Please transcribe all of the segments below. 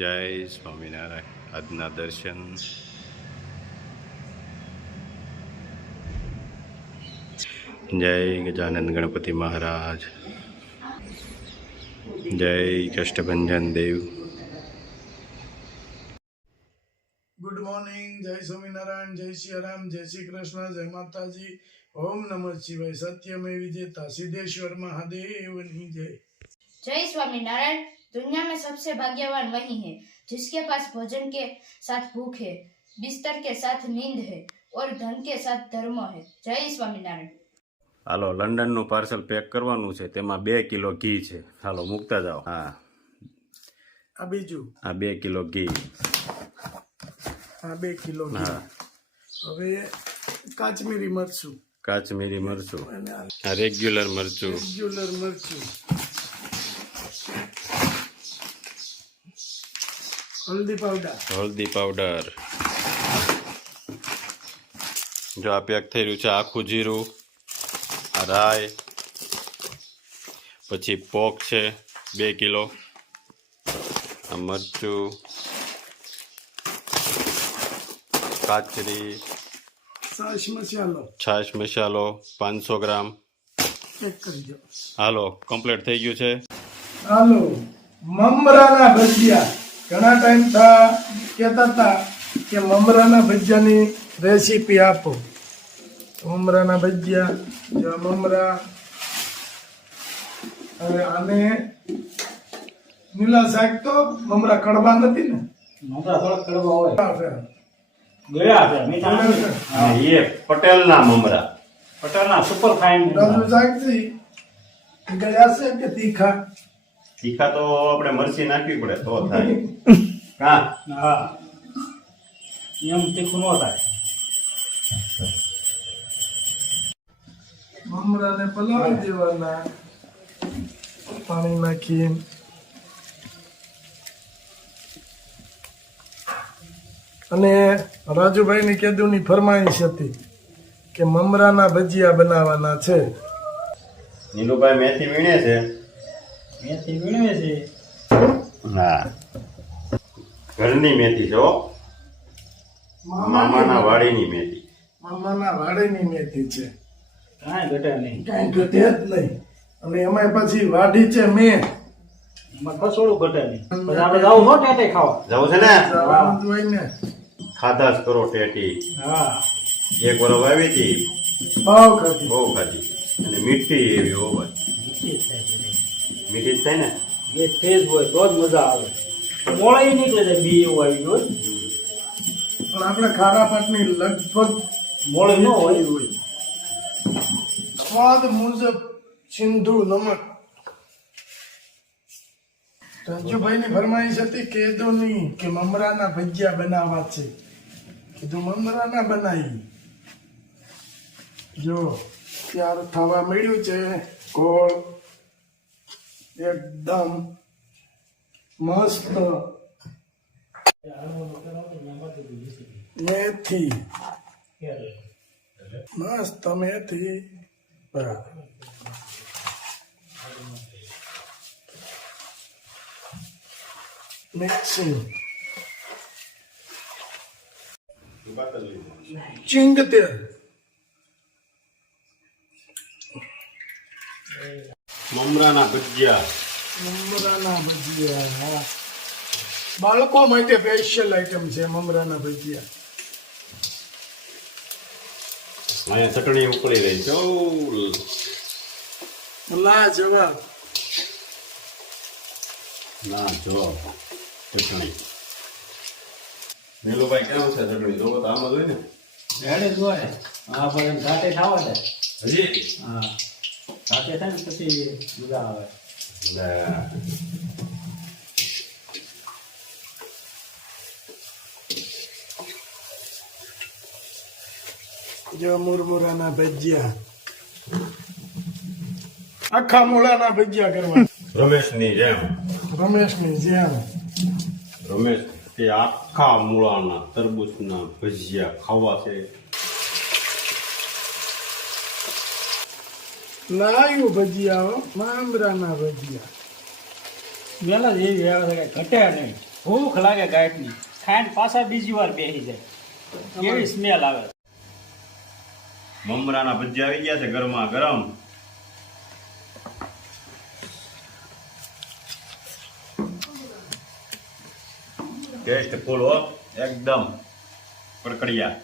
જય સ્વામિનારાયણ. આજના દર્શન જય ગજાનંદ ગણપતિ મહારાજ, જય કષ્ટભંજન દેવ. Good morning. જય સ્વામિનારાયણ, જય શ્રી રામ, જય શ્રી કૃષ્ણ, જય માતાજી. ઓમ નમઃ શિવાય. સત્યમે વિજેતા सिद्धेश्वर महादेवની जय. जय स्वामीनारायण. दुनिया में सबसे भाग्यवान वही है जिसके पास भोजन के साथ भूख है, बिस्तर के साथ नींद है और धन के साथ धर्म है. जय स्वामीनारायण. હાલો, લંડનનું પાર્સલ પેક કરવાનું છે, તેમાં 2 કિલો ઘી છે. હાલો મૂકતા જાઓ. હા, આ બીજું, આ 2 કિલો ઘી. આ 2 કિલો ઘી. હા, હવે કાશ્મીરી મરચું, કાશ્મીરી મરચું, અને આ રેગ્યુલર મરચું, રેગ્યુલર મરચું, હલ્દી પાવડર, હળદી પાવડર. જો આ પેક થઈ રહ્યું છે. આખું જીરું, આ રાઈ, પછી પોક છે 2 કિલો, આ મરચું, કાચરી, છાશ મસાલો છાશ મસાલો 500 ગ્રામ. ચેક કરી દો. હાલો, કમ્પ્લીટ થઈ ગયું છે. હાલો, મમરાના ભજીયા. ઘણા ટાઈમ કહેતા હતા કે મમરાના ભજીયાની રેસીપી આપો. મમરાના ભજીયા, જો મમરા. હવે આને નીલા શાક તો મમરા કડવા નથી ને? મમરા થોડા કડવા હોય, આવે. ગળ્યા છે, મીઠા નથી. હા, એ પટેલના મમરા. પટેલના સુપર ફાઇન રાજુ શાકજી ગયા છે કે તીખા? તીખા તો આપણે મરચી નાખવી પડે તો થાય. હા, હા, એમ તીખું ન થાય. મમરાને પલાળી દેવાના પાણી નાખી. અને રાજુભાઈની કેદુની ફરમાઈશ હતી કે મમરાના ભજીયા બનાવવાના છે. નીલુભાઈ મેથી વીણે છે. મેથી વીણવે છે. હા, ઘરની મેથી છે હો. મામાના વાડીની મેથી. મામાના વાડીની મેથી છે, કાંઈ ઘટે નહીં. કાંઈ ઘટે જ નહીં. અને એમાં પછી વાઢી છે મેં. એમાં કસોડું ઘટે નહીં. પછી આપણે જવું ન ટેટે ખાવા. જવું છે ને? જવાનું જ હોય ને. ખાધા જ કરો ટેટી. હા, 1 વર્ષ આવી હતી, ભાવ ખાધી. બહુ ખાધી. અને મીઠી એવી હો ભાઈ. મીઠી જ થાય છે. મીઠી જ થાય ને. એ તેજ હોય તો જ મજા આવે. મોળાઈ નીકળે છે, બી એવું આવી ગયું હોય. પણ આપણે ખારા પાટની લગભગ મોળાઈ ન હોય. સ્વાદ મુજબ સિંધુ નમક. રાજુભાઈની ફરમાઈશ હતી કેદુની કે મમરાના ભજીયા બનાવવા છે. કીધું મમરાના બનાવી. જો ત્યાર થવા મળ્યું છે. ગોળ એકદમ મસ્ત. મેથી મસ્ત, મેથી બરાબર. મિક્સિંગ. ચિંગ તેલ. મમરાના ભજીયા. મમરાના ભજીયા. હા, બાળકો માટે સ્પેશિયલ આઈટમ છે મમરાના ભજીયા. અહીંયા ચટણી ઉકળી રહી છે. લાજવાબ. ના જો ચટણી. નીલુભાઈ કેવું છે ચટણી? જોવો તો આમાં જોઈ ને. રેડે જ હોય. હા, પણ એમ ઘાટે ખાવા દે. હજી હા, ઘાટે થાય ને પછી મજા આવે. જો મુરમુરાના ભજીયા, આખા મૂળાના ભજીયા કરવા. રમેશની જેમ. રમેશની જેમ. રમેશ તે આખા મૂળાના તરબૂચના ભજીયા ખાવા છે. લાયું ભજીયા, મમરાના ભજીયા. સ્મેલ જ એવી આવે છે કે ઘટે નહીં. ભૂખ લાગે ગાંઠની. ખાઈને પાછા બીજી વાર બેસી જાય એવી સ્મેલ આવે. મમરાના ભજીયા આવી ગયા છે ગરમા ગરમ. ટેસ્ટ ફૂલ હો, એકદમ કડકડિયા.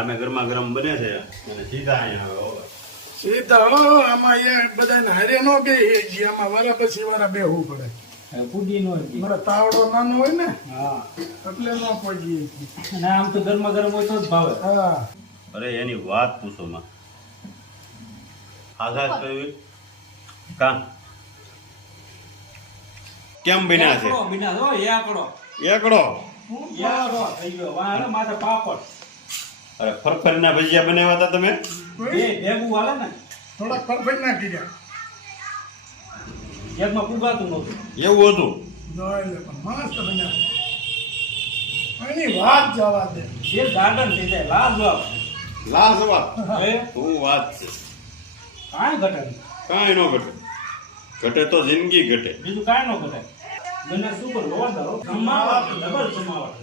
આમે ગરમા ગરમ બને છે અને સીધા અહીંયા હવે over. સીધા હો આમાં એ બધા હારે નો બે આમાં વારા પછી વારા બેહવું પડે. પૂડી નો મારો તાવડો નાનો હોય ને હા. એટલે નો પડીએ. અને આમ તો ગરમા ગરમ હોય તો જ ભાવે. હા અરે એની વાત પૂછો માં. આઘાત કર્યું કા કેમ બન્યા છે? એકડો બિના જો એકડો. એકડો. એકડો થઈ ગયો. વાહ માથે પાપડ. અરે ફરફરના ભજીયા બનાવ્યા હતા તમે? બે ભેગું હાલે ને. થોડાક પરફેક્ટ નાખી ગયા. જેમાં પુગાતું નહોતું. એવું હતું? જોઈ લે પણ મસ્ત બન્યા. એની વાત જવા દે. એ ગાર્ડન થઈ જાય લાજવાબ. લાજવાબ. હે શું વાત છે? કાંઈ ઘટે નહીં. કાંઈ ન ઘટે. ઘટે તો જિંદગી ઘટે. બીજું કાંઈ ન ઘટે. મને શું કરું જોરદાર જમાવટ ડબલ જમાવટ.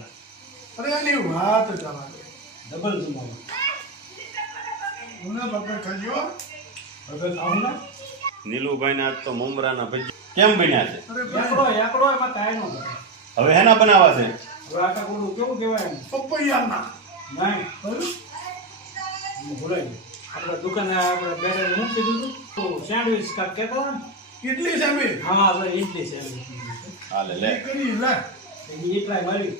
અરે એની વાત જવા દે. ડબલ જમાવટ. મને બપોર ખાજો. હવે ખાવું ને. નીલુભાઈના તો મમરાના ભજીયા કેમ બન્યા છે? અરે એકડો એકડો એમાં કાંઈ ન ઘટે. હવે હેના બનાવવા છે? હવે આખા ગોળું કેવું કહેવાય એમ? પપૈયાના. નહીં બરોબર? ભૂલાઈ ગયું. આપણે દુકાને આપણે બેઠે મૂકી દીધું તો સેન્ડવિચ કાંઈક કહેતા હતા ને. કેટલી સેવી? હા આપણે ઇડલી સેન્ડવિચ હાલે લે. કરી લે. એ ટ્રાય મારી.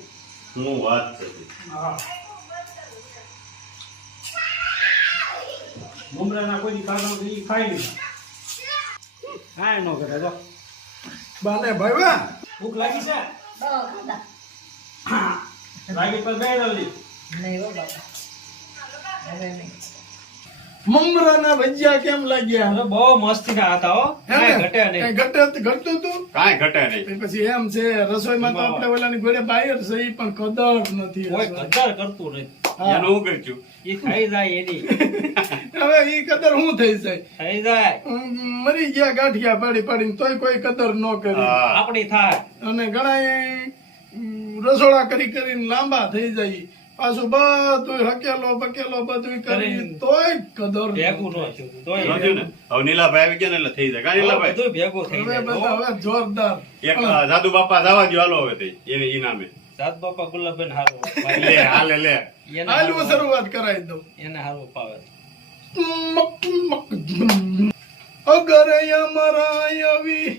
શું વાત છે? હા મમરાના કોઈ ખાવાનો તો ઈ ખાઈ નહીં. કાંઈ ન કરે જો. બાને ભાઈવા ભૂખ લાગી છે? લાગી પર બે જલ્દી. મમરાના ભજીયા કેમ લાગ્યા? અરે બહુ મસ્તી ના હતા હો. કાંઈ ઘટે નહીં. ઘટતું તું કાંઈ ઘટે નહીં. પછી એમ છે રસોઈમાં તો આપણે ઓલાની ઘોડે બાયર છે ઈ પણ કદર નથી. કોઈ કદર કરતું નથી. એનું શું કરશું? એ થઈ જાય એની. હવે ઈ કદર શું થઈ જાય? થઈ જાય. મરી ગયા ગાંઠિયા પાડી પાડીને તોય કોઈ કદર ન કરી. હા. આપણી થાય. અને ઘણા રસોડા કરી કરીને લાંબા થઈ જાય. પાછું બધું હકેલો બકેલો બધું કરી તોય કદર ન ભેગું ન થાય. થયું. તોય સમજ્યું ને? હવે નીલાભાઈ આવી ગયા ને એટલે થઈ જાય. કાં નીલાભાઈ? બધું ભેગું થઈ હવે જાય. બધા હવે જોરદાર. એક જાદુ બાપા જવા દ્યો હાલો હવે તે એને ઇનામે. સાત બાપા ગુલાબેન હારું. લે હાલે લે. એને હાલું હારું- શરૂઆત કરાવી દઉં. એને હારું પાવે. અગર અમરાયવી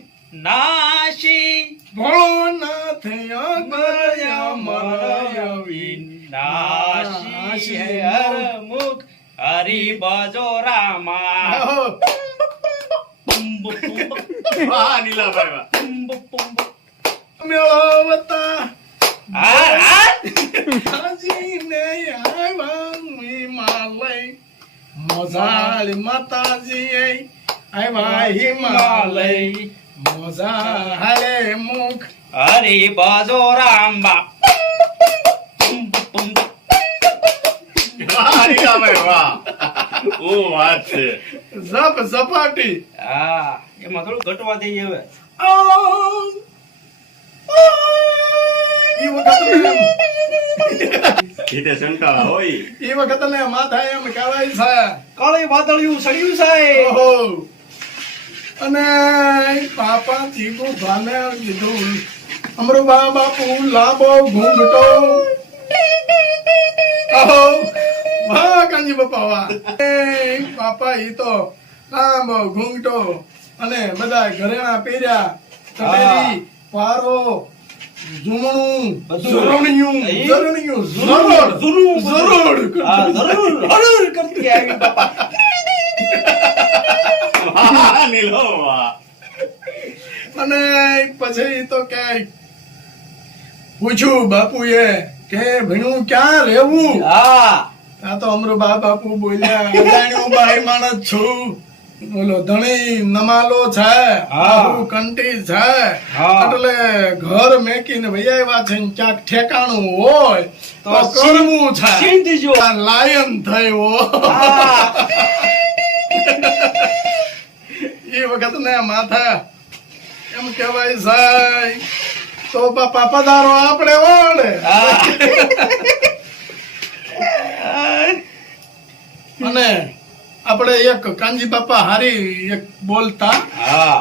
નાશી ભોળોનાથ અગર અમરાયવી નાશી હર મુખ હરી બજો રામા. પુંબ પુંબ વાહ નીલાભાઈ વાહ. પુંબ પુંબ. મેળવતા હાર હાર. માતાજીને આવ્યા હિમાલય મોજાળી માતાજીએ આવ્યા હિમાલય મોજાળે મુખ હરી બજો રામા. પુંબ પુંબ. વાહ નીલાભાઈ વાહ. શું વાત છે? ઝપ ઝપાટી હા એમાં થોડું ઘટવા દઈએ હવે. ઈ વખત જીતે સંટાળા હોય. ઈ વખત ને માથા એમ કહેવાય છે. કાળી વાદળિયું સળિયું છે. ઓહો. અને પાપા ચીકુ ભાને કીધું અમરુબા બાપુ લાંબો ઘૂંઘટો. ઓહો વાહ કાંજી બાપા વાહ. એ પાપા ઈ તો લાંબો ઘૂંઘટો અને બધા ઘરેણા પહેર્યા તપેલી પારો ઝુમણું બધું. ઝરણિયું અહીં? ઝરણિયું ઝરોડ, ઝરોડ ઝરોડ હા જરૂર હળર કરતી આવી બાપા. વાહ નીલો વાહ. અને પછી તો કે પૂછ્યું બાપુએ કે ભણ્યું ક્યાં રહેવું? હા આ તો અમરુબા બાપુ બોલ્યા અજાણ્યો બાઈ માણસ છું, બોલો ધણી નમાલો છે, આબુ કંટી છે, હા. એટલે ઘર મેકીને વૈયા છે ને ક્યાંક ઠેકાણું હોય તો તો કરવું છે. સિંધ જો. આ લાયન થયો. હા એ વખત ને માથા એમ કહેવાય સાઈ તો બાપા પધારો આપણે ઓળે અને આપણે એક કાનજી બાપા હારી એક બોલતા હા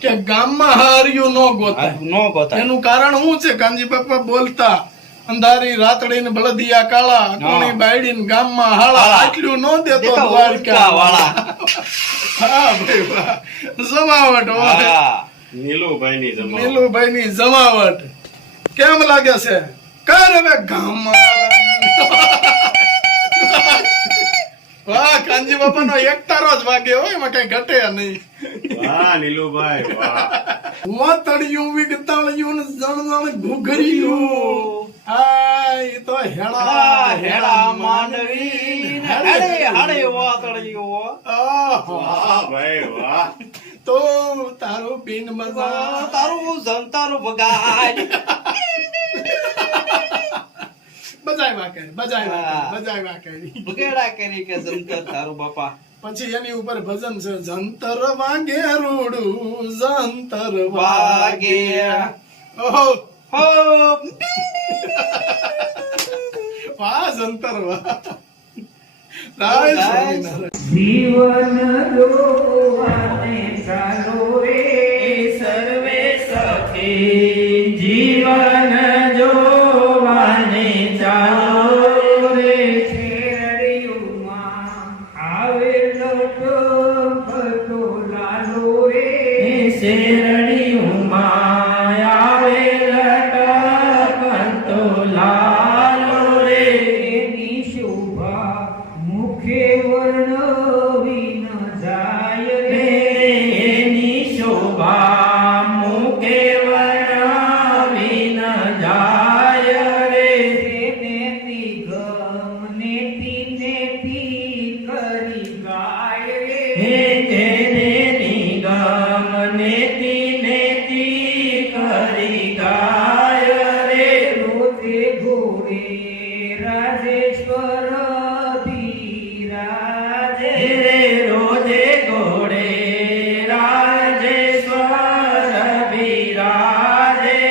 કે ગામમાં હાર્યું નો ગોતા નો ગોતા એનું કારણ શું છે કાનજી બાપા બોલતા અંધારી રાતડી ને બળદિયા કાળા કોણી બાયડી ને ગામમાં હાળા આટલું નો દેતો દ્વારકા વાળા હા ભાઈ વાહ જમાવટ હોય નીલુભાઈ ની જમા નીલુભાઈ ની જમાવટ કેમ લાગે છે કર હવે ગામમાં વાહ કાનજી બાપા નો એક તારો જ વાગે હોય એમાં કઈ ઘટે નહીં વાહ નીલુભાઈ વાહ વાતળિયું વિગતાળિયું ને જણ ઘૂઘરિયું આ ઈ તો હેડા હેડા માનવી હેડે હાડે વાતળિયો વાહ ભાઈ વાહ તો તારું બિન મજા તારું જંતારું બગાડ બજાવ્યા કરી બજાવ્યા કરી બગેડા કરી કે જંતર તારું બાપા પછી એની ઉપર ભજન છે જંતર વાગે રૂડું જંતર વાગે ઓહો હો વાહ જંતર વાહ રાય સ્વામિનારાયણ. જીવન જોવાને ચાલો રે સર્વે સખી જીવન જોવાને ચાલો રે શેરડીઓમાં આવેલો ટોપતો લાલો રે શેરડીઓમાં આવેલા ટોપતો લાલો રે એની શોભા મુખે વર્ણવી ન જાય રે એની શોભા મુખે વર્ણવી ન જાય રે નેતી ગમ નેતી નેતી કરી ગાય રે તેને નિગમ નેતી